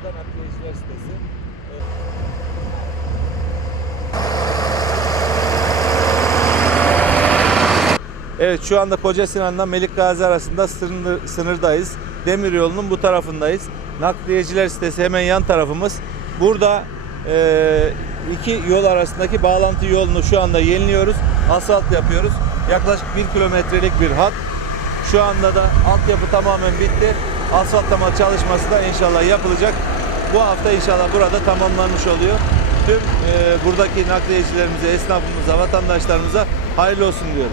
Özden Akdeniz Üniversitesi. Evet şu anda Kocasinan'dan Melik Gazi arasında sınır, sınırdayız. Demir yolunun bu tarafındayız. Nakliyeciler sitesi hemen yan tarafımız. Burada e, iki yol arasındaki bağlantı yolunu şu anda yeniliyoruz. Asfalt yapıyoruz. Yaklaşık bir kilometrelik bir hat. Şu anda da altyapı tamamen bitti. Asfaltlama çalışması da inşallah yapılacak. Bu hafta inşallah burada tamamlanmış oluyor. Tüm e, buradaki nakliyecilerimize, esnafımıza, vatandaşlarımıza hayırlı olsun diyorum.